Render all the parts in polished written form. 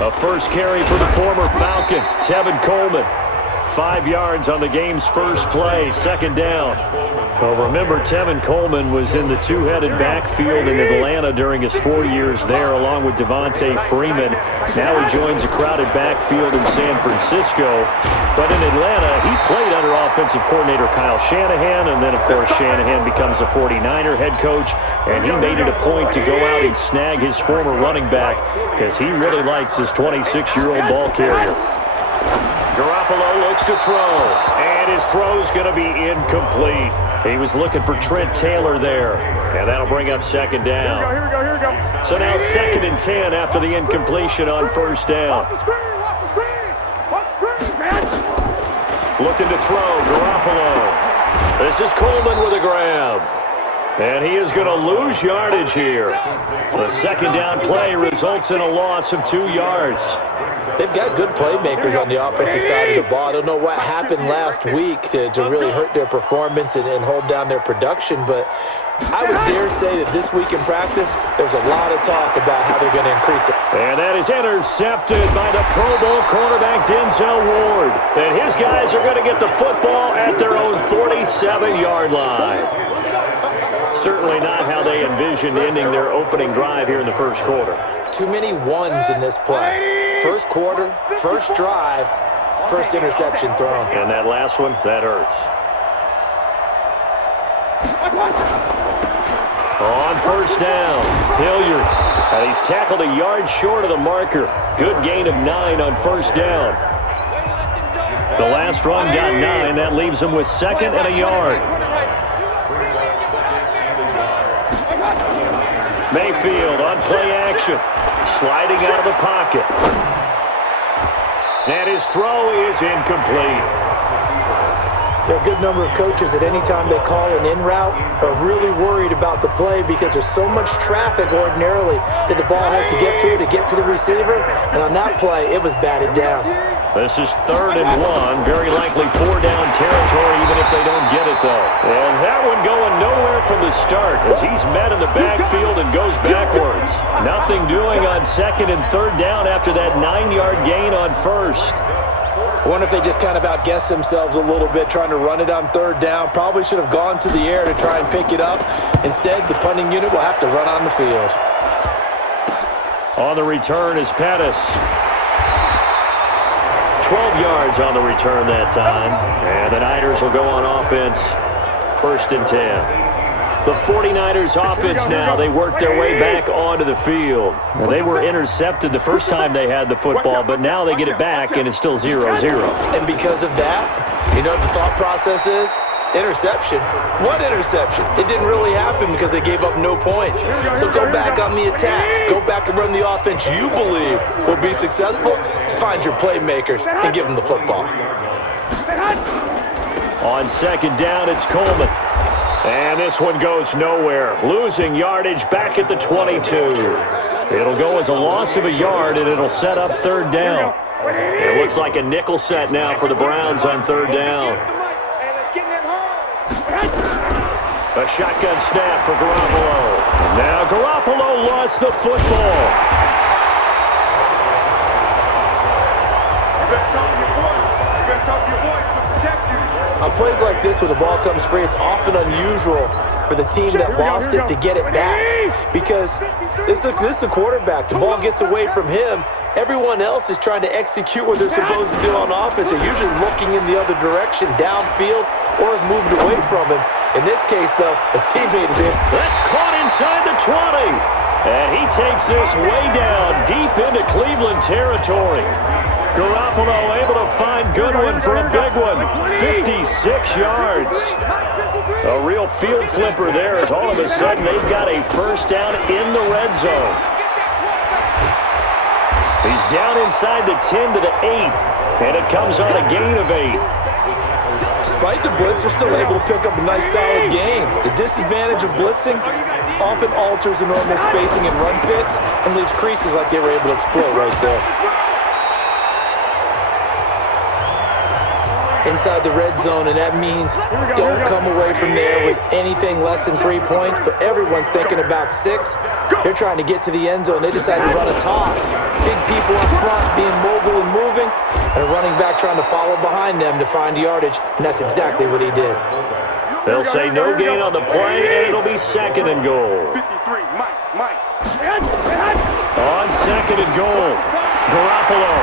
A first carry for the former Falcon, Tevin Coleman. 5 yards on the game's first play, second down. Well, remember, Tevin Coleman was in the two-headed backfield in Atlanta during his 4 years there, along with Devontae Freeman. Now he joins a crowded backfield in San Francisco. But in Atlanta, he played under offensive coordinator Kyle Shanahan, and then, of course, Shanahan becomes a 49er head coach, and he made it a point to go out and snag his former running back because he really likes his 26-year-old ball carrier. Garoppolo looks to throw, and his throw's going to be incomplete. He was looking for Trent Taylor there, and that'll bring up second down. Here we go. So now 2nd and 10 after the incompletion on first down. Watch the screen, man. Looking to throw, Garoppolo. This is Coleman with a grab. And he is going to lose yardage here. The second down play results in a loss of 2 yards. They've got good playmakers on the offensive side of the ball. I don't know what happened last week to really hurt their performance and hold down their production, but I would dare say that this week in practice, there's a lot of talk about how they're going to increase it. And that is intercepted by the Pro Bowl cornerback Denzel Ward. And his guys are going to get the football at their own 47-yard line. Certainly not how they envisioned ending their opening drive here in the first quarter. Too many ones in this play. First quarter, first drive, first interception thrown. And that last one, that hurts. On first down, Hilliard. And he's tackled a yard short of the marker. Good gain of 9 on first down. The last run got 9. That leaves him with 2nd and a yard. Mayfield on play action. Sliding out of the pocket. And his throw is incomplete. There are a good number of coaches that any time they call an in route are really worried about the play because there's so much traffic ordinarily that the ball has to get through to get to the receiver. And on that play, it was batted down. This is 3rd and 1. Very likely 4-down territory even if they don't get it, though. And that one going nowhere from the start as he's met in the backfield and goes backwards. Nothing doing on 2nd and 3rd down after that 9-yard gain on first. I wonder if they just kind of outguessed themselves a little bit trying to run it on 3rd down. Probably should have gone to the air to try and pick it up. Instead, the punting unit will have to run on the field. On the return is Pettis. 12 yards on the return that time. And the Niners will go on offense. 1st and 10. The 49ers offense now, they work their way back onto the field. Well, they were intercepted the first time they had the football, but now they get it back, and it's still 0-0. And because of that, you know what the thought process is? Interception. What interception? It didn't really happen because they gave up no points. So go back on the attack. Go back and run the offense you believe will be successful. Find your playmakers and give them the football. On 2nd down, it's Coleman. And this one goes nowhere. Losing yardage back at the 22. It'll go as a loss of a yard, and it'll set up 3rd down. It looks like a nickel set now for the Browns on 3rd down. A shotgun snap for Garoppolo. Now Garoppolo lost the football. On plays like this, when the ball comes free, it's often unusual for the team that lost it to get it back. Because this is the quarterback. The ball gets away from him. Everyone else is trying to execute what they're supposed to do on offense. They're usually looking in the other direction, downfield, or have moved away from him. In this case, though, a teammate is in. That's caught inside the 20. And he takes this way down, deep into Cleveland territory. Garoppolo able to find Goodwin for a big one. 56 yards. A real field flipper there as all of a sudden they've got a first down in the red zone. He's down inside the 10 to the 8. And it comes on a gain of 8. Despite the blitz, they're still able to pick up a nice solid gain. The disadvantage of blitzing often alters the normal spacing and run fits and leaves creases like they were able to exploit right there. inside the red zone, and that means don't come away from there with anything less than 3 points, but everyone's thinking about 6. They're trying to get to the end zone. They decide to run a toss. Big people up front being mobile and moving, and a running back trying to follow behind them to find yardage, and that's exactly what he did. They'll say no gain on the play, and it'll be 2nd and goal. 53, Mike. On 2nd and goal, Garoppolo.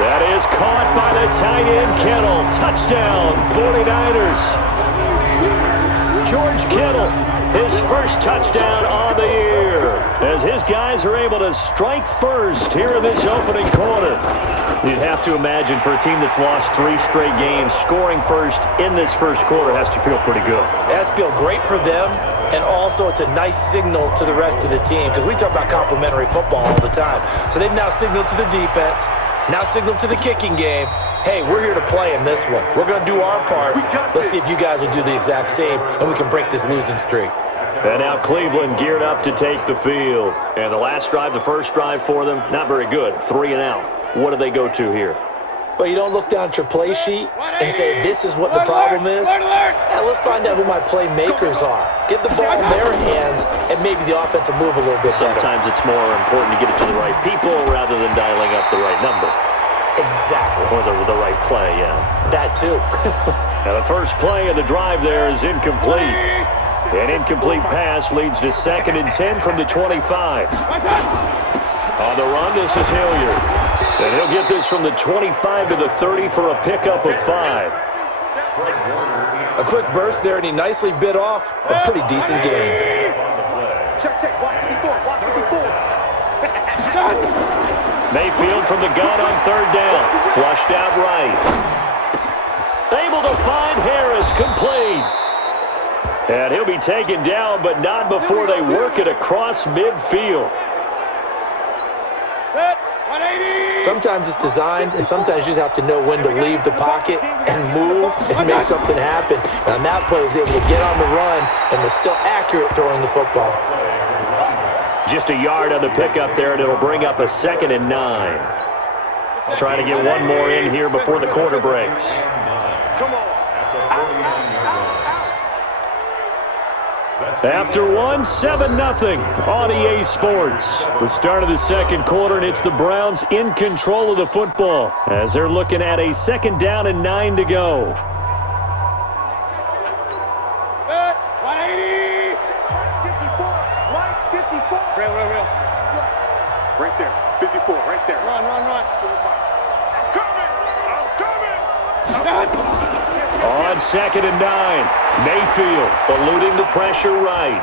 That is caught by the tight end, Kittle. Touchdown, 49ers. George Kittle, his first touchdown on the year, as his guys are able to strike first here in this opening quarter. You'd have to imagine for a team that's lost 3 straight games, scoring first in this first quarter has to feel pretty good. It has to feel great for them, and also it's a nice signal to the rest of the team, because we talk about complimentary football all the time. So they've now signaled to the defense, now signaled to the kicking game, hey, we're here to play in this one. We're going to do our part. Let's see if you guys will do the exact same, and we can break this losing streak. And now Cleveland geared up to take the field. And the last drive, the first drive for them, not very good. 3 and out. What do they go to here? Well, you don't look down at your play sheet and say, this is what the problem is. Now, let's find out who my playmakers are. Get the ball in their hands, and maybe the offense will move a little bit better. Sometimes it's more important to get it to the right people rather than dialing up the right number. Exactly. Or the right play, yeah. That too. Now the first play of the drive there is incomplete. An incomplete pass leads to 2nd and 10 from the 25. On the run, this is Hilliard. And he'll get this from the 25 to the 30 for a pickup of 5. A quick burst there, and he nicely bit off a pretty decent game. Check. Watch 54. Mayfield from the gun on 3rd down. Flushed out right. Able to find Harris, complete. And he'll be taken down, but not before they work it across midfield. Sometimes it's designed, and sometimes you just have to know when to leave the pocket and move and make something happen. And on that play, he was able to get on the run and was still accurate throwing the football. Just a yard on the pickup there, and it'll bring up a 2nd and 9. Trying to get one more in here before the quarter breaks. Come on. After one, 7-0 on EA Sports. The start of the second quarter, and it's the Browns in control of the football as they're looking at a 2nd down and 9 to go. 180. 54. Real. Right there. 54. Right there. Run. I'm coming. On 2nd and 9, Mayfield eluding the pressure right.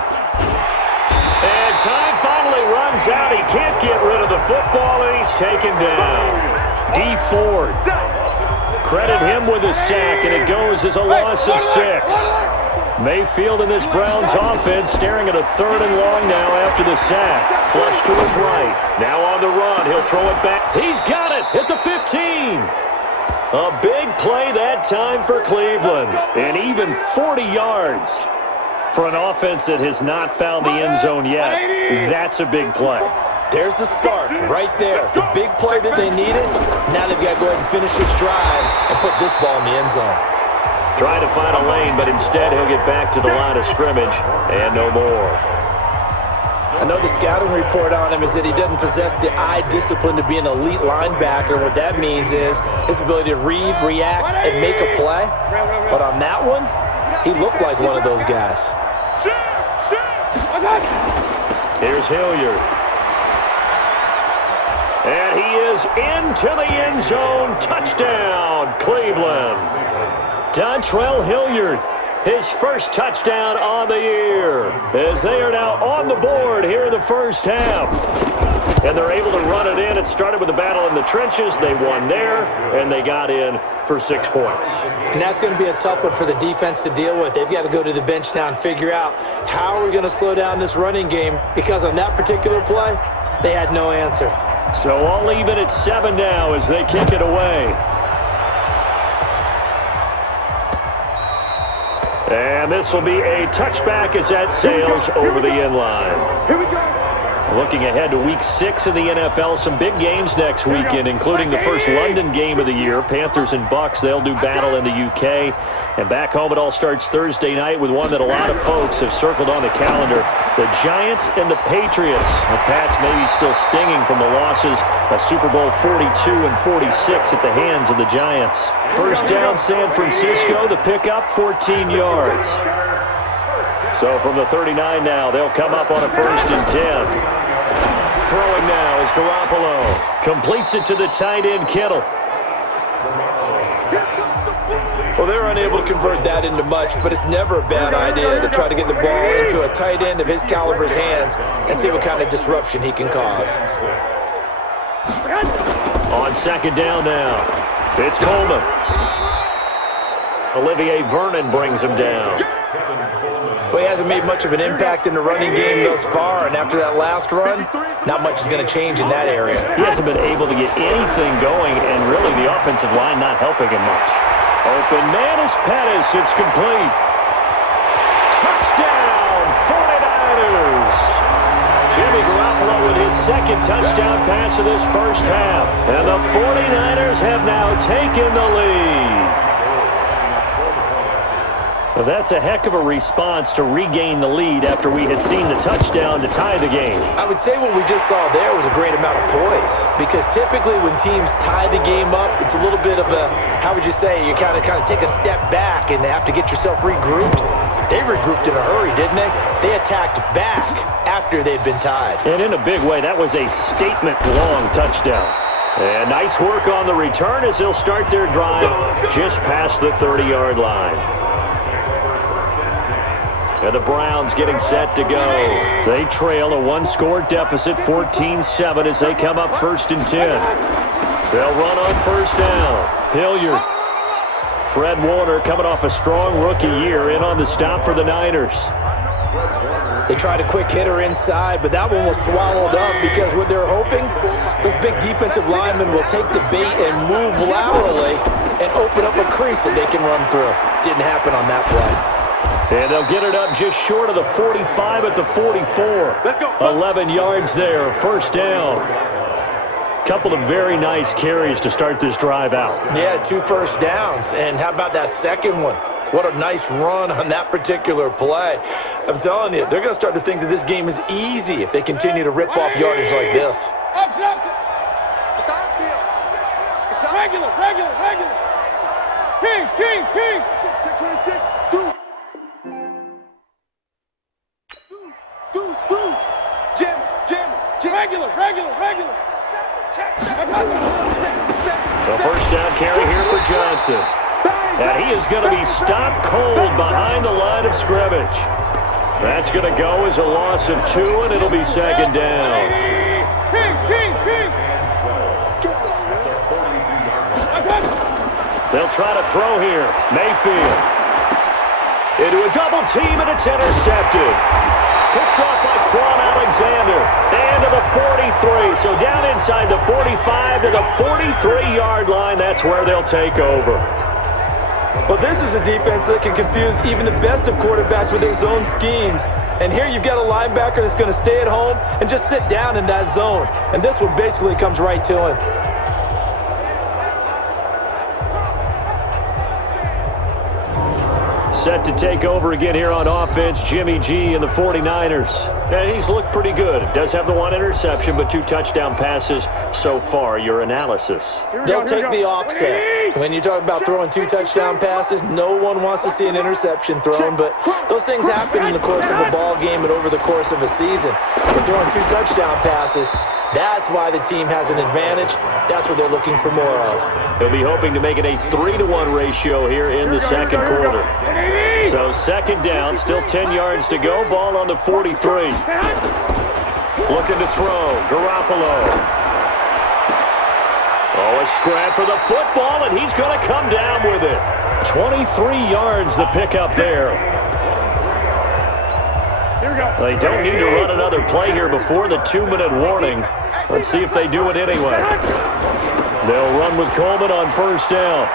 And time finally runs out. He can't get rid of the football, and he's taken down. D. Ford. Credit him with a sack, and it goes as a loss of 6. Mayfield in this Browns offense staring at a 3rd and long now after the sack. Flush to his right. Now on the run. He'll throw it back. He's got it at the 15. A big play that time for Cleveland. And even 40 yards for an offense that has not found the end zone yet. That's a big play. There's the spark right there. The big play that they needed. Now they've got to go ahead and finish this drive and put this ball in the end zone. Trying to find a lane, but instead he'll get back to the line of scrimmage and no more. I know the scouting report on him is that he doesn't possess the eye discipline to be an elite linebacker. And what that means is his ability to read, react, and make a play. But on that one, he looked like one of those guys. Here's Hilliard. And he is into the end zone. Touchdown, Cleveland. Dontrell Hilliard, his first touchdown on the year, as they are now on the board here in the first half. And they're able to run it in. It started with a battle in the trenches. They won there, and they got in for 6 points. And that's going to be a tough one for the defense to deal with. They've got to go to the bench now and figure out how are we going to slow down this running game, because on that particular play, they had no answer. So I'll leave it at 7 now as they kick it away. And this will be a touchback as that sails over the end line. Here we go. Looking ahead to Week 6 of the NFL, some big games next weekend, including the first London game of the year. Panthers and Bucks, they'll do battle in the UK. And back home, it all starts Thursday night with one that a lot of folks have circled on the calendar. The Giants and the Patriots. The Pats maybe still stinging from the losses. A Super Bowl 42 and 46 at the hands of the Giants. First down, San Francisco. The pickup, 14 yards. So from the 39 now, they'll come up on a 1st and 10. Throwing now is Garoppolo. Completes it to the tight end, Kittle. Well, they're unable to convert that into much, but it's never a bad idea to try to get the ball into a tight end of his caliber's hands and see what kind of disruption he can cause. On 2nd down now, it's Coleman. Olivier Vernon brings him down. Well, he hasn't made much of an impact in the running game thus far, and after that last run, not much is going to change in that area. He hasn't been able to get anything going, and really the offensive line not helping him much. Open man is Pettis. It's complete. Touchdown, 49ers. Jimmy Garoppolo with his 2nd touchdown pass of this first half. And the 49ers have now taken the lead. Well, that's a heck of a response to regain the lead after we had seen the touchdown to tie the game. I would say what we just saw there was a great amount of poise, because typically when teams tie the game up, it's a little bit of a, how would you say, you kind of take a step back and have to get yourself regrouped. They regrouped in a hurry, didn't they? They attacked back after they'd been tied. And in a big way, that was a statement-long touchdown. And nice work on the return as they'll start their drive just past the 30-yard line. And the Browns getting set to go. They trail a 1-score deficit, 14-7, as they come up 1st and 10. They'll run on 1st down. Hilliard. Fred Warner coming off a strong rookie year in on the stop for the Niners. They tried a quick hitter inside, but that one was swallowed up because what they're hoping, those big defensive linemen will take the bait and move laterally and open up a crease that they can run through. Didn't happen on that play. And they'll get it up just short of the 45 at the 44. Let's go. 11 yards there, 1st down. Couple of very nice carries to start this drive out. Yeah, 2 first downs. And how about that second one? What a nice run on that particular play. I'm telling you, they're going to start to think that this game is easy if they continue to rip off yardage like this. Regular. King. Check 26. Deuce. Jim. Regular. The 1st down carry here for Johnson. And he is going to be stopped cold behind the line of scrimmage. That's going to go as a loss of 2, and it'll be 2nd down. King. They'll try to throw here. Mayfield. Into a double team, and it's intercepted. Picked off by Quan Alexander. And to the 43. So down inside the 45 to the 43-yard line. That's where they'll take over. Well, this is a defense that can confuse even the best of quarterbacks with their zone schemes. And here you've got a linebacker that's going to stay at home and just sit down in that zone. And this one basically comes right to him. Set to take over again here on offense, Jimmy G and the 49ers. And he's looked pretty good. Does have the 1 interception, but 2 touchdown passes so far. Your analysis. They'll take the offset. When you talk about throwing 2 touchdown passes, no one wants to see an interception thrown, but those things happen in the course of a ball game and over the course of a season. But throwing 2 touchdown passes, that's why the team has an advantage. That's what they're looking for more of. They'll be hoping to make it a 3-to-1 ratio here in the second quarter. So 2nd down, still 10 yards to go. Ball on the 43. Looking to throw. Garoppolo. Oh, a scrap for the football, and he's going to come down with it. 23 yards the pickup there. They don't need to run another play here before the 2-minute warning. Let's see if they do it anyway. They'll run with Coleman on 1st down.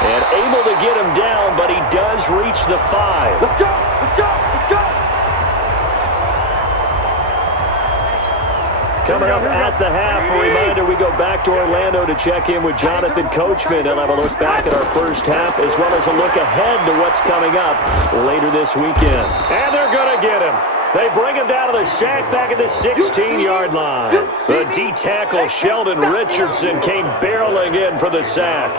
And able to get him down, but he does reach the 5. Let's go. Coming up at the half, a reminder, we go back to Orlando to check in with Jonathan Coachman. He'll have a look back at our first half as well as a look ahead to what's coming up later this weekend. And they're going to get him. They bring him down to the sack back at the 16-yard line. The D-tackle, Sheldon Richardson, came barreling in for the sack.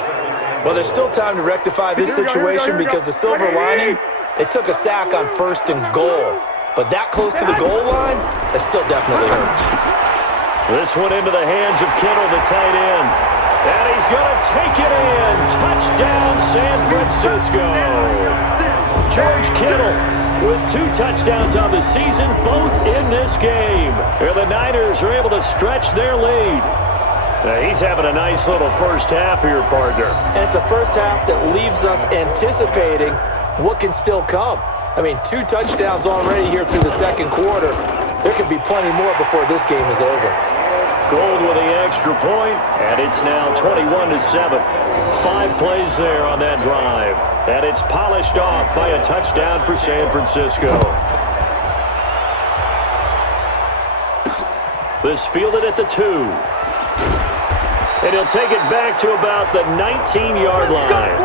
Well, there's still time to rectify this situation because the silver lining, they took a sack on 1st and goal. But that close to the goal line, that still definitely hurts. This one into the hands of Kittle, the tight end. And he's going to take it in. Touchdown, San Francisco. George Kittle with 2 touchdowns on the season, both in this game. And the Niners are able to stretch their lead. He's having a nice little first half here, partner. And it's a first half that leaves us anticipating what can still come. I mean, 2 touchdowns already here through the second quarter. There could be plenty more before this game is over. Gold with the extra point, and it's now 21-7. 5 plays there on that drive. And it's polished off by a touchdown for San Francisco. This fielded at the 2. And he'll take it back to about the 19-yard line.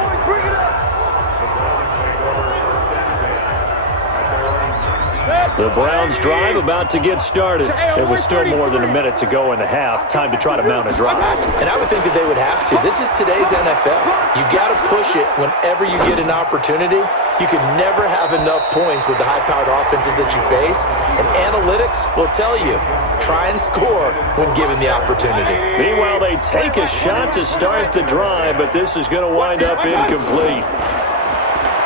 The Browns drive about to get started. It was still more than a minute to go in the half. Time to try to mount a drive. And I would think that they would have to. This is today's NFL. You got to push it whenever you get an opportunity. You can never have enough points with the high-powered offenses that you face. And analytics will tell you, try and score when given the opportunity. Meanwhile, they take a shot to start the drive, but this is going to wind up incomplete.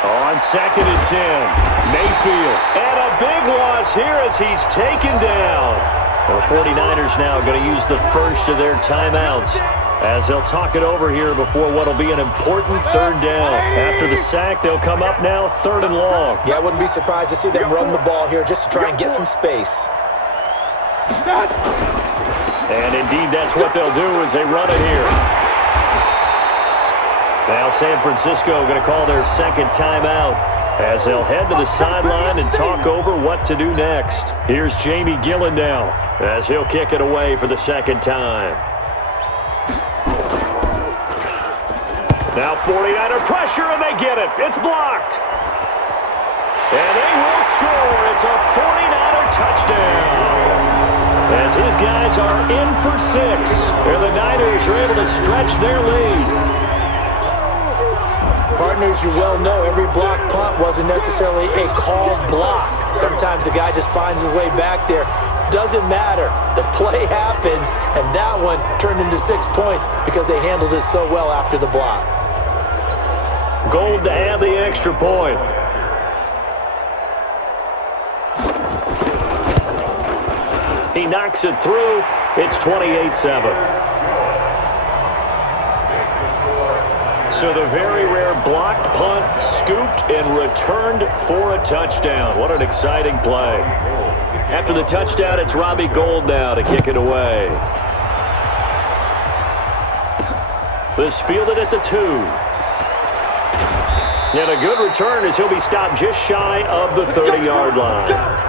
On 2nd and 10, Mayfield. And a big loss here as he's taken down. The 49ers now going to use the first of their timeouts as they'll talk it over here before what will be an important 3rd down. After the sack, they'll come up now 3rd and long. Yeah, I wouldn't be surprised to see them run the ball here just to try and get some space. And indeed, that's what they'll do as they run it here. Now San Francisco going to call their 2nd timeout as they'll head to the sideline and talk over what to do next. Here's Jamie Gillen now as he'll kick it away for the 2nd time. Now 49er pressure, and they get it. It's blocked. And they will score. It's a 49er touchdown. As his guys are in for 6. And the Niners are able to stretch their lead. Partners, you well know every block punt wasn't necessarily a called block. Sometimes the guy just finds his way back there. Doesn't matter. The play happens, and that one turned into 6 points because they handled it so well after the block. Gold to add the extra point. He knocks it through. It's 28-7. So the very rare blocked punt, scooped and returned for a touchdown. What an exciting play. After the touchdown, it's Robbie Gould now to kick it away. This fielded at the 2. And a good return as he'll be stopped just shy of the 30-yard line.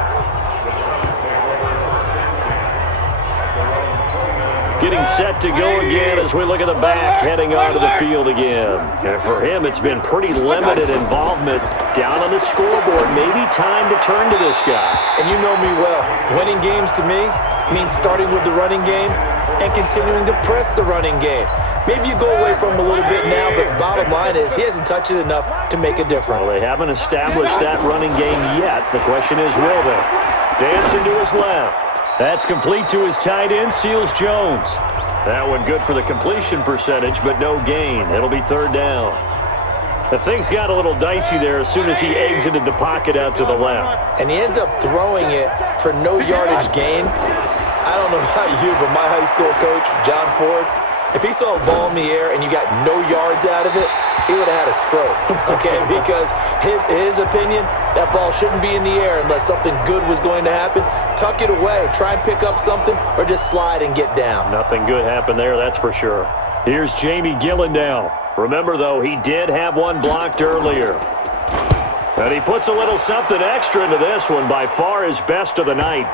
Getting set to go again as we look at the back, heading onto the field again. And for him, it's been pretty limited involvement down on the scoreboard. Maybe time to turn to this guy. And you know me well. Winning games to me means starting with the running game and continuing to press the running game. Maybe you go away from him a little bit now, but bottom line is he hasn't touched it enough to make a difference. Well, they haven't established that running game yet. The question is, will they? Dancing to his left. That's complete to his tight end, Seals Jones. That one good for the completion percentage, but no gain. It'll be 3rd down. The things got a little dicey there as soon as he exited the pocket out to the left. And he ends up throwing it for no yardage gain. I don't know about you, but my high school coach, John Ford, if he saw a ball in the air and you got no yards out of it, he would have had a stroke, okay? Because his opinion, that ball shouldn't be in the air unless something good was going to happen. Tuck it away, try and pick up something, or just slide and get down. Nothing good happened there, that's for sure. Here's Jamie Gillen now. Remember, though, he did have one blocked earlier. And he puts a little something extra into this one, by far his best of the night.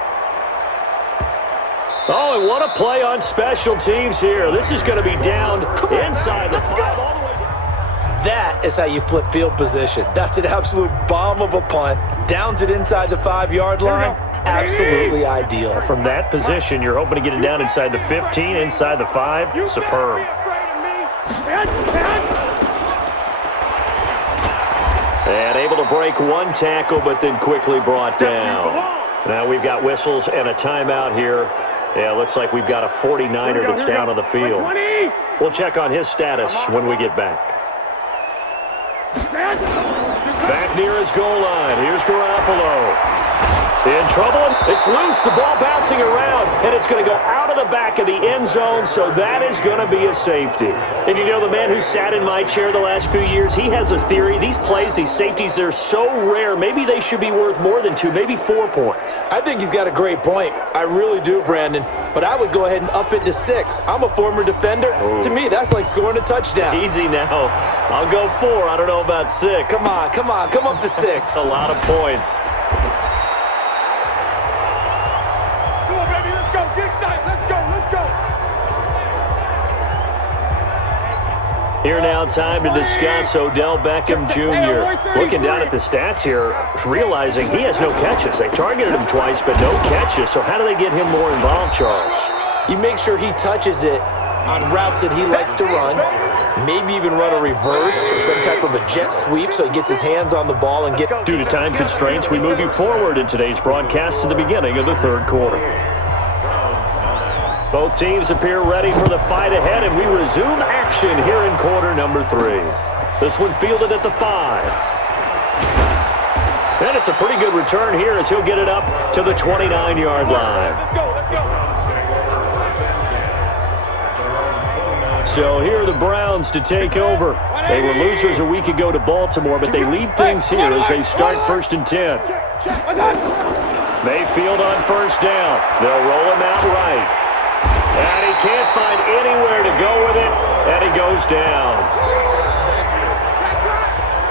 Oh, and what a play on special teams here. This is going to be down inside the 5 all the way down. That is how you flip field position. That's an absolute bomb of a punt. Downs it inside the 5-yard line. Absolutely ideal. From that position, you're hoping to get it down inside the 15, inside the 5. Superb. And able to break one tackle, but then quickly brought down. Now we've got whistles and a timeout here. Yeah, looks like we've got a 49er that's down on the field. We'll check on his status when we get back. Back near his goal line. Here's Garoppolo. In trouble. It's loose. The ball bouncing around, and it's going to go out of the back of the end zone, so that is going to be a safety. And you know, the man who sat in my chair the last few years, he has a theory. These plays, these safeties, they're so rare. Maybe they should be worth more than 2, maybe 4 points. I think he's got a great point. I really do, Brandon. But I would go ahead and up it to 6. I'm a former defender. Ooh. To me, that's like scoring a touchdown. Easy now. I'll go 4. I don't know about 6. Come on. Come up to 6. A lot of points. Here now, time to discuss Odell Beckham Jr. Looking down at the stats here, realizing he has no catches. They targeted him twice, but no catches. So how do they get him more involved, Charles? You make sure he touches it on routes that he likes to run. Maybe even run a reverse or some type of a jet sweep so he gets his hands on the ball and get... Due to time constraints, we move you forward in today's broadcast to the beginning of the third quarter. Both teams appear ready for the fight ahead, and we resume action here in quarter number 3. This one fielded at the 5. And it's a pretty good return here as he'll get it up to the 29-yard line. So here are the Browns to take over. They were losers a week ago to Baltimore, but they lead things here as they start 1st and 10. Mayfield on first down. They'll roll him out right. And he can't find anywhere to go with it, and he goes down.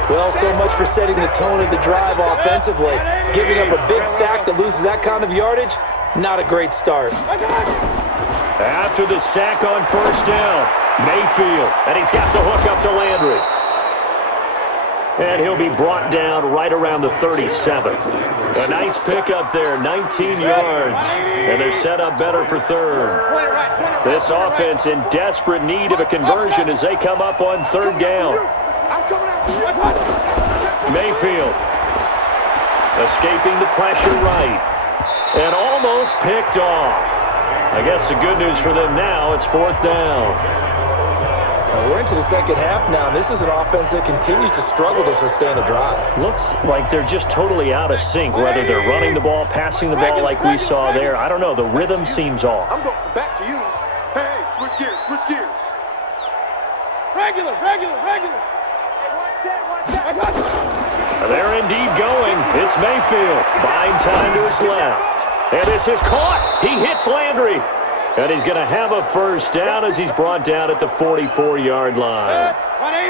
Well, so much for setting the tone of the drive offensively. Giving up a big sack that loses that kind of yardage, not a great start. After the sack on first down, Mayfield, and he's got the hook up to Landry. And he'll be brought down right around the 37. A nice pickup there, 19 yards. And they're set up better for 3rd. This offense in desperate need of a conversion as they come up on 3rd down. Mayfield escaping the pressure right. And almost picked off. I guess the good news for them now, it's 4th down. We're into the second half now, and this is an offense that continues to struggle to sustain a drive. Looks like they're just totally out of sync, whether they're running the ball, passing the ball like we saw there. I don't know. The rhythm seems off. I'm going back to you. Hey, switch gears. Regular. They're indeed going. It's Mayfield. Buying time to his left. And this is caught. He hits Landry. And he's going to have a first down as he's brought down at the 44-yard line.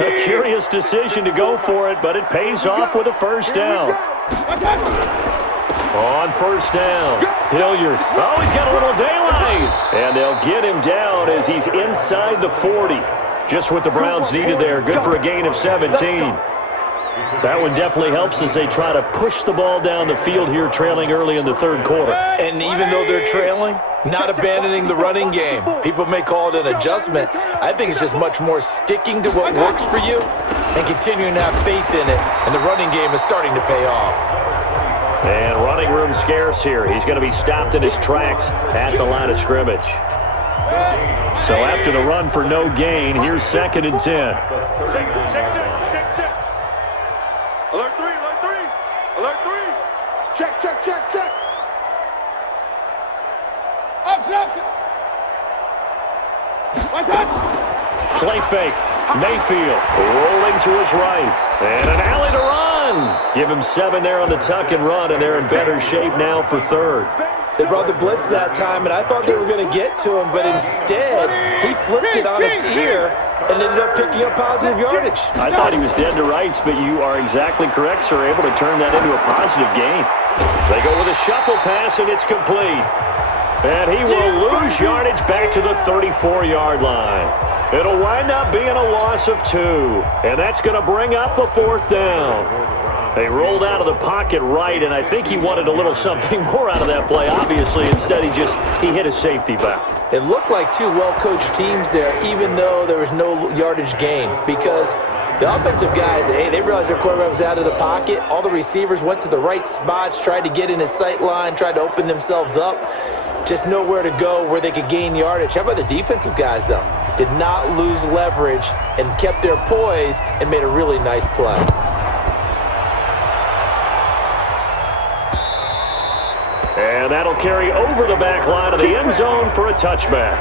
A curious decision to go for it, but it pays off with a first down. On first down, Hilliard. Oh, he's got a little daylight. And they'll get him down as he's inside the 40. Just what the Browns needed there. Good for a gain of 17. That one definitely helps as they try to push the ball down the field here, trailing early in the 3rd quarter. And even though they're trailing, not abandoning the running game. People may call it an adjustment. I think it's just much more sticking to what works for you and continuing to have faith in it. And the running game is starting to pay off. And running room scarce here. He's going to be stopped in his tracks at the line of scrimmage. So after the run for no gain, here's 2nd and 10. Alert 3. Check. Play fake. Mayfield rolling to his right. And an alley to run. Give him 7 there on the tuck and run, and they're in better shape now for 3rd. They brought the blitz that time, and I thought they were going to get to him, but instead, he flipped it on its ear and ended up picking up positive yardage. I thought he was dead to rights, but you are exactly correct, sir. Able to turn that into a positive gain. They go with a shuffle pass, and it's complete. And he will lose yardage back to the 34-yard line. It'll wind up being a loss of 2. And that's going to bring up a 4th down. They rolled out of the pocket right, and I think he wanted a little something more out of that play, obviously. Instead, he hit a safety valve. It looked like two well-coached teams there, even though there was no yardage gain, because the offensive guys, hey, they realized their quarterback was out of the pocket. All the receivers went to the right spots, tried to get in his sight line, tried to open themselves up. Just nowhere to go where they could gain yardage. How about the defensive guys, though? Did not lose leverage and kept their poise and made a really nice play. And that'll carry over the back line of the end zone for a touchback.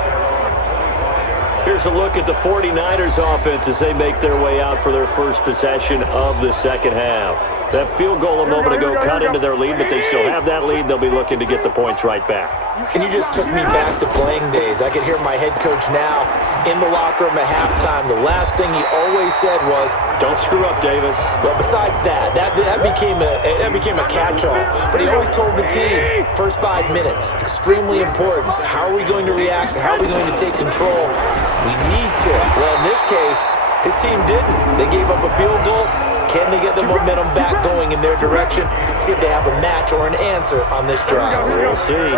Here's a look at the 49ers offense as they make their way out for their first possession of the second half. That field goal a moment ago cut into their lead, but they still have that lead. They'll be looking to get the points right back. And you just took me back to playing days. I could hear my head coach now in the locker room at halftime. The last thing he always said was, "Don't screw up, Davis." Well, besides that became a catch-all. But he always told the team, first 5 minutes, extremely important. How are we going to react? How are we going to take control? We need to. Well, in this case, his team didn't. They gave up a field goal. Can they get the momentum back going in their direction? See if they have a match or an answer on this drive. We'll see.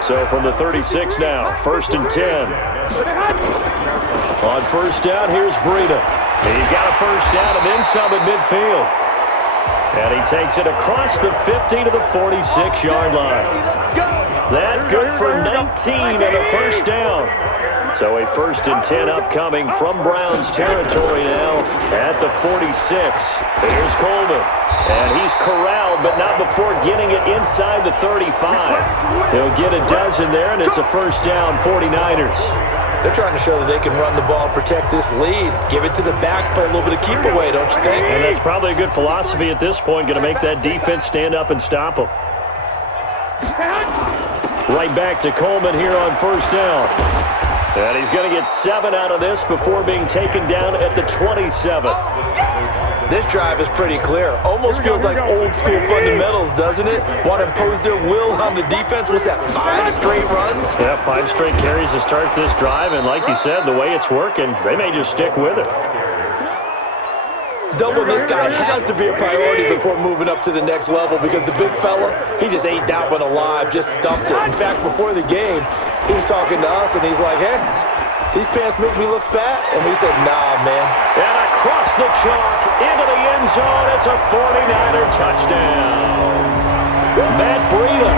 So from the 36 now, 1st and 10. On first down, here's Breida. He's got a first down and then some at midfield. And he takes it across the 50 to the 46-yard line. That good for 19 and a first down. So a 1st and 10 upcoming from Browns territory now at the 46. Here's Coleman. And he's corralled, but not before getting it inside the 35. He'll get a dozen there, and it's a first down, 49ers. They're trying to show that they can run the ball and protect this lead. Give it to the backs, play a little bit of keep away, don't you think? And that's probably a good philosophy at this point, going to make that defense stand up and stop them. Right back to Coleman here on first down. And he's going to get 7 out of this before being taken down at the 27. This drive is pretty clear. Almost feels like old school fundamentals, doesn't it? Want to impose their will on the defense. What's that, 5 straight runs? Yeah, 5 straight carries to start this drive. And like you said, the way it's working, they may just stick with it. Doubling this guy has to be a priority before moving up to the next level because the big fella, he just ate that one alive, just stuffed it. In fact, before the game, he was talking to us, and he's like, hey, these pants make me look fat? And we said, nah, man. And across the chalk, into the end zone, it's a 49er touchdown. Matt Breida,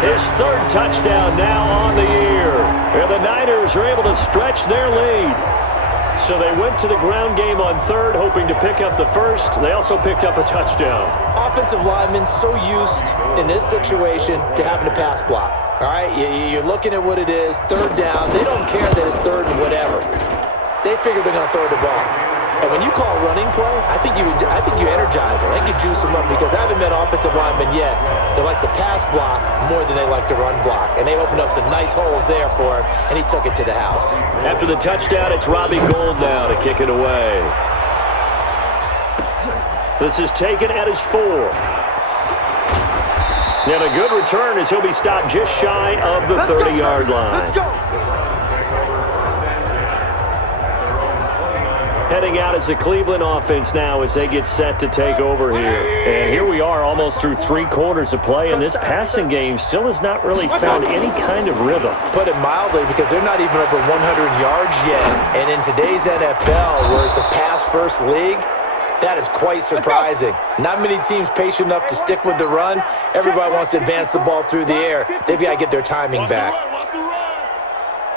his 3rd touchdown now on the year. And the Niners are able to stretch their lead. So they went to the ground game on 3rd, hoping to pick up the 1st. They also picked up a touchdown. Offensive linemen so used in this situation to having to pass block. All right, you're looking at what it is, 3rd down. They don't care that it's 3rd and whatever. They figure they're going to throw the ball. And when you call running play, I think you energize them. I think you juice them up because I haven't met offensive linemen yet that likes to pass block more than they like to run block. And they opened up some nice holes there for him, and he took it to the house. After the touchdown, it's Robbie Gould now to kick it away. This is taken at his 4. And a good return as he'll be stopped just shy of the 30-yard line. Heading out as the Cleveland offense now as they get set to take over here. And here we are almost through 3 quarters of play, and this passing game still has not really found any kind of rhythm. Put it mildly, because they're not even over 100 yards yet. And in today's NFL, where it's a pass-first league, that is quite surprising. Not many teams patient enough to stick with the run. Everybody wants to advance the ball through the air. They've got to get their timing back.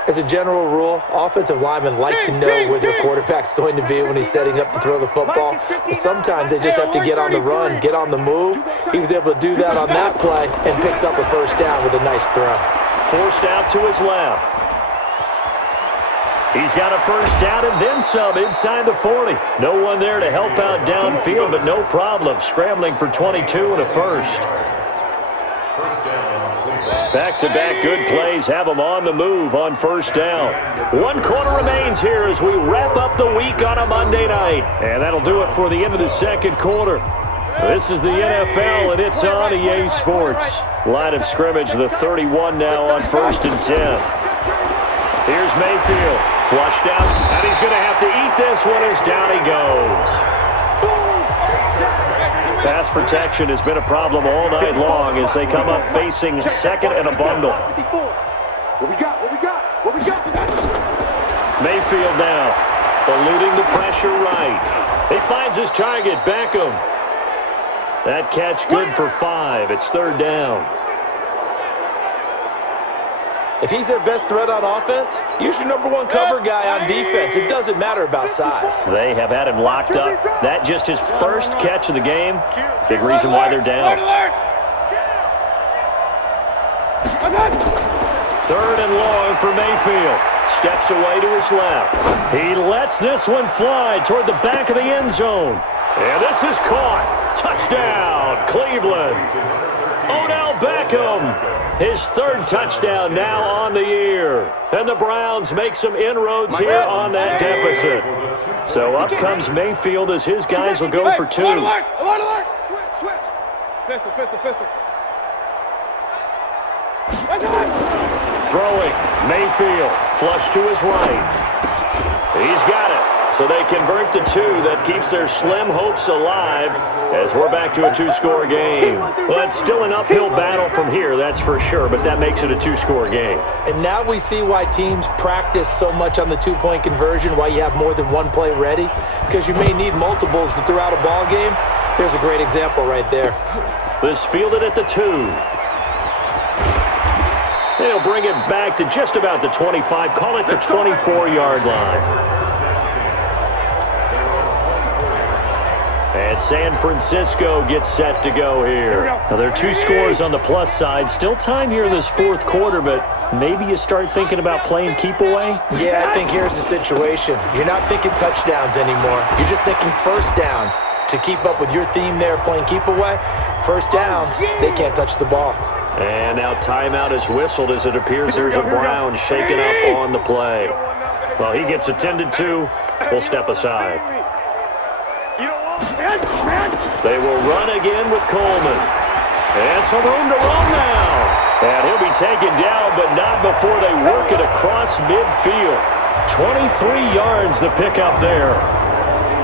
As a general rule, offensive linemen like to know where their quarterback's going to be when he's setting up to throw the football. But sometimes they just have to get on the run, get on the move. He was able to do that on that play and picks up a first down with a nice throw. Forced out to his left. He's got a first down and then some inside the 40. No one there to help out downfield, but no problem. Scrambling for 22 and a first. Back-to-back good plays have them on the move on first down. 1 quarter remains here as we wrap up the week on a Monday night. And that'll do it for the end of the second quarter. This is the NFL, and it's on EA Sports. Line of scrimmage, the 31 now on 1st and 10. Here's Mayfield, flushed out, and he's going to have to eat this one as down he goes. Pass protection has been a problem all night long as they come up facing second and a bundle. What we got? What we got? What we got? Mayfield now, eluding the pressure right. He finds his target, Beckham. That catch good for 5. It's 3rd down. If he's their best threat on offense, use your number 1 cover guy on defense. It doesn't matter about size. They have had him locked up. That just his first catch of the game. Big reason why they're down. 3rd and long for Mayfield. Steps away to his left. He lets this one fly toward the back of the end zone. And this is caught. Touchdown, Cleveland. Odell Beckham, his 3rd touchdown now on the year. And the Browns make some inroads here on that deficit. So up comes Mayfield as his guys will go for 2. Alert! Switch! Pistol. Throwing, Mayfield, flush to his right. He's got it. So they convert the 2. That keeps their slim hopes alive as we're back to a 2-score game. Well, it's still an uphill battle from here, that's for sure, but that makes it a 2-score game. And now we see why teams practice so much on the 2-point conversion, why you have more than 1 play ready, because you may need multiples to throw out a ball game. There's a great example right there. This fielded at the 2. They'll bring it back to just about the 25, call it the 24-yard line. And San Francisco gets set to go here. Now, there are 2 scores on the plus side. Still time here in this 4th quarter, but maybe you start thinking about playing keep away? Yeah, I think here's the situation. You're not thinking touchdowns anymore. You're just thinking first downs. To keep up with your theme there, playing keep away, first downs, they can't touch the ball. And now timeout is whistled as it appears there's a Brown shaken up on the play. Well, he gets attended to. We'll step aside. They will run again with Coleman. And some room to run now. And he'll be taken down, but not before they work it across midfield. 23 yards the pickup there.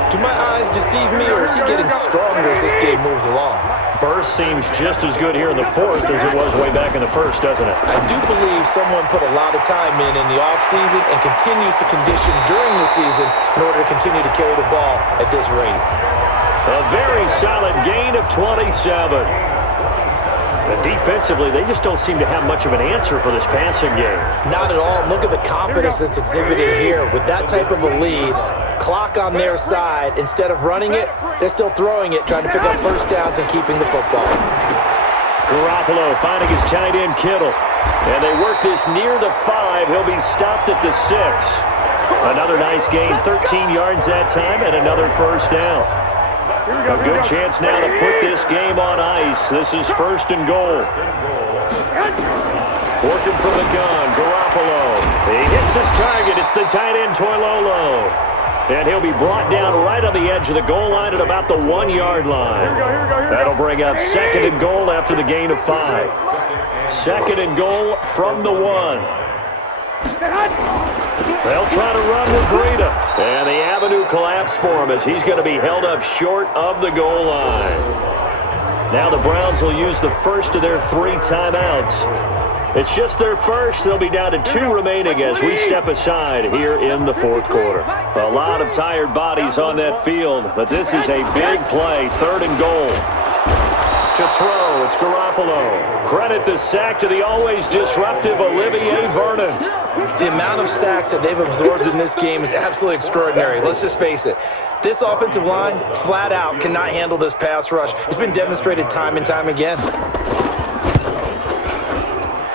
Do my eyes deceive me, or is he getting stronger as this game moves along? Burst seems just as good here in the 4th as it was way back in the 1st, doesn't it? I do believe someone put a lot of time in the offseason and continues to condition during the season in order to continue to carry the ball at this rate. A very solid gain of 27. But defensively, they just don't seem to have much of an answer for this passing game. Not at all. Look at the confidence that's exhibited here. With that type of a lead, clock on their side, instead of running it, they're still throwing it, trying to pick up first downs and keeping the football. Garoppolo finding his tight end Kittle. And they work this near the 5. He'll be stopped at the 6. Another nice gain, 13 yards that time, and another first down. A good chance now to put this game on ice. This is 1st and goal. Working from the gun, Garoppolo. He hits his target. It's the tight end, Toilolo. And he'll be brought down right on the edge of the goal line at about the 1-yard line. That'll bring up 2nd and goal after the gain of 5. 2nd and goal from the 1. They'll try to run with Breida. And the avenue collapsed for him as he's going to be held up short of the goal line. Now the Browns will use the first of their 3 timeouts. It's just their first. They'll be down to 2 remaining as we step aside here in the 4th quarter. A lot of tired bodies on that field, but this is a big play. 3rd and goal. To throw, it's Garoppolo. Credit the sack to the always disruptive Olivier Vernon. The amount of sacks that they've absorbed in this game is absolutely extraordinary. Let's just face it. This offensive line, flat out, cannot handle this pass rush. It's been demonstrated time and time again.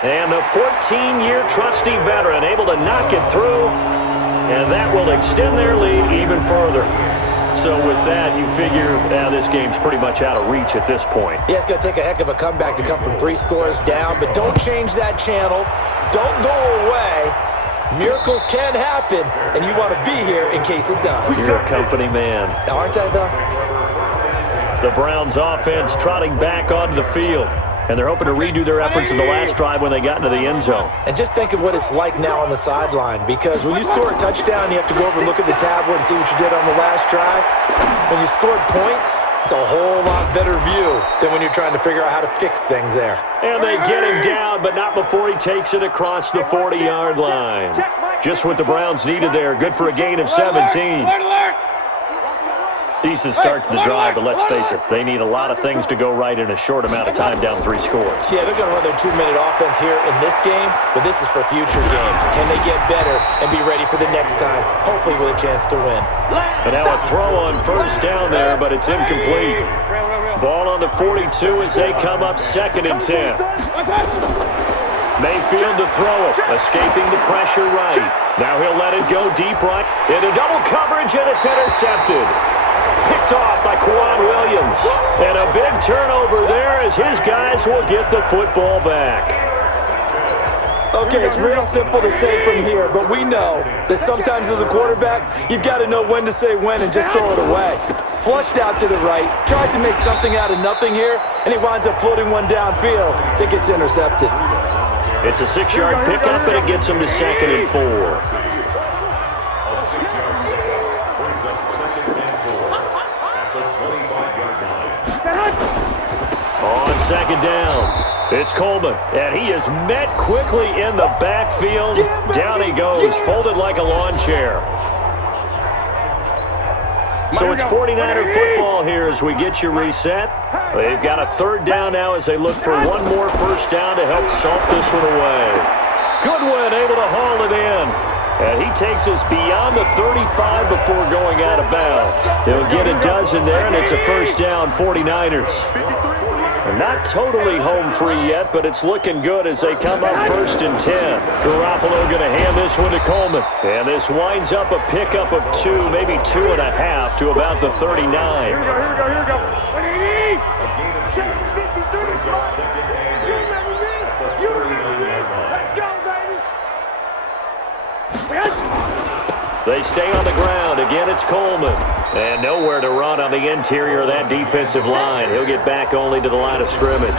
And the 14-year trusty veteran able to knock it through, and that will extend their lead even further. So with that, you figure this game's pretty much out of reach at this point. Yeah, it's going to take a heck of a comeback to come from 3 scores down, but don't change that channel. Don't go away. Miracles can happen, and you want to be here in case it does. You're a company man. Aren't I, though? The Browns offense trotting back onto the field. And they're hoping to redo their efforts in the last drive when they got into the end zone. And just think of what it's like now on the sideline, because when you score a touchdown, you have to go over and look at the tablet and see what you did on the last drive. When you scored points, it's a whole lot better view than when you're trying to figure out how to fix things there. And they get him down, but not before he takes it across the 40-yard line. Just what the Browns needed there. Good for a gain of 17. Decent start to the drive, but let's face it, they need a lot of things to go right in a short amount of time down 3 scores. Yeah, they're going to run their 2-minute offense here in this game, but this is for future games. Can they get better and be ready for the next time, hopefully with a chance to win? And now a throw on first down there, but it's incomplete. Ball on the 42 as they come up 2nd and 10. Mayfield to throw it, escaping the pressure right. Now he'll let it go deep right into double coverage, and it's intercepted. Picked off by Quan Williams. And a big turnover there as his guys will get the football back. Okay, it's real simple to say from here, but we know that sometimes as a quarterback, you've got to know when to say when and just throw it away. Flushed out to the right, tries to make something out of nothing here, and he winds up floating one downfield that gets intercepted. It's a 6-yard pickup, and it gets him to 2nd and 4. On 2nd down, it's Coleman, and he is met quickly in the backfield. Down he goes, folded like a lawn chair. So it's 49er football here as we get you reset. They've got a 3rd down now as they look for one more first down to help salt this one away. Goodwin able to haul it in. And he takes us beyond the 35 before going out of bounds. He'll get a dozen there, and it's a first down, 49ers. They're not totally home free yet, but it's looking good as they come up 1st and 10. Garoppolo going to hand this one to Coleman. And this winds up a pickup of 2, maybe 2.5 to about the 39. Here we go. They stay on the ground. Again, it's Coleman. And nowhere to run on the interior of that defensive line. He'll get back only to the line of scrimmage.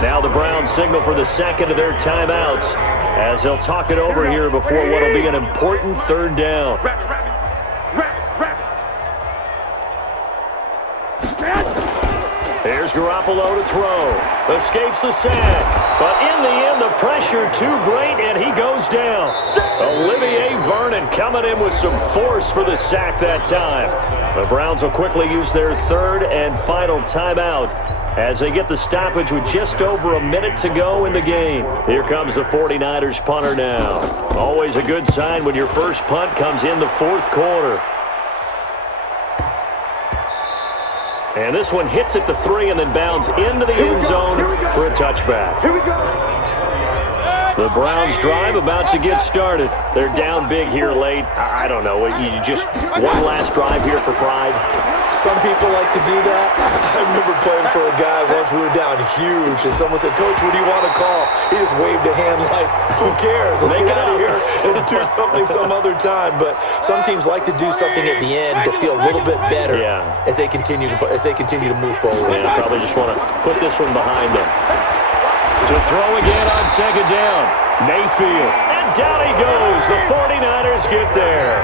Now the Browns signal for the 2nd of their timeouts as they'll talk it over here before what will be an important 3rd down. Here's Garoppolo to throw. Escapes the sack. But in the end, the pressure too great, and he goes down. Olivier Vernon coming in with some force for the sack that time. The Browns will quickly use their 3rd and final timeout as they get the stoppage with just over a minute to go in the game. Here comes the 49ers punter now. Always a good sign when your first punt comes in the 4th quarter. And this one hits at the 3 and then bounds into the end zone for a touchback. Here we go. The Browns drive about to get started. They're down big here late. I don't know. You just one last drive here for pride. Some people like to do that. I remember playing for a guy once. We were down huge, and someone said, "Coach, what do you want to call?" He just waved a hand like, "Who cares? Let's get out of here and do something some other time." But some teams like to do something at the end to feel a little bit better as they continue to move forward. Yeah, probably just want to put this one behind them. To throw again on 2nd down. Mayfield. And down he goes. The 49ers get there.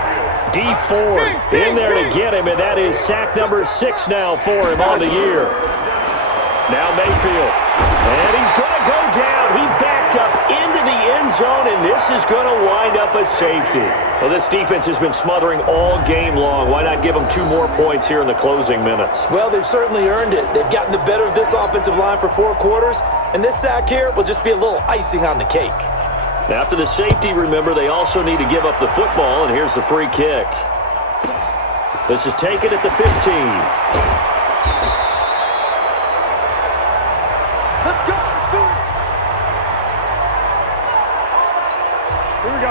D Ford in there to get him, and that is sack number 6 now for him on the year. Now Mayfield. And he's going to go down. He backed up into the end zone, and this is going to wind up a safety. Well, this defense has been smothering all game long. Why not give them 2 more points here in the closing minutes? Well, they've certainly earned it. They've gotten the better of this offensive line for 4 quarters, and this sack here will just be a little icing on the cake. After the safety, remember, they also need to give up the football, and here's the free kick. This is taken at the 15.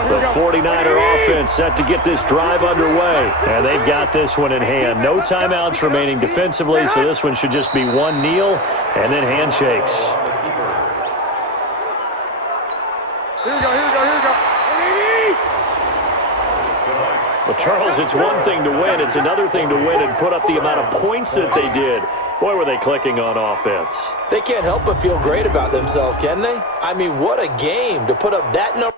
The 49er offense set to get this drive underway, and they've got this one in hand. No timeouts remaining defensively, so this one should just be one kneel and then handshakes. Here we go. The Charles, it's one thing to win. It's another thing to win and put up the amount of points that they did. Boy, were they clicking on offense. They can't help but feel great about themselves, can they? I mean, what a game to put up that number.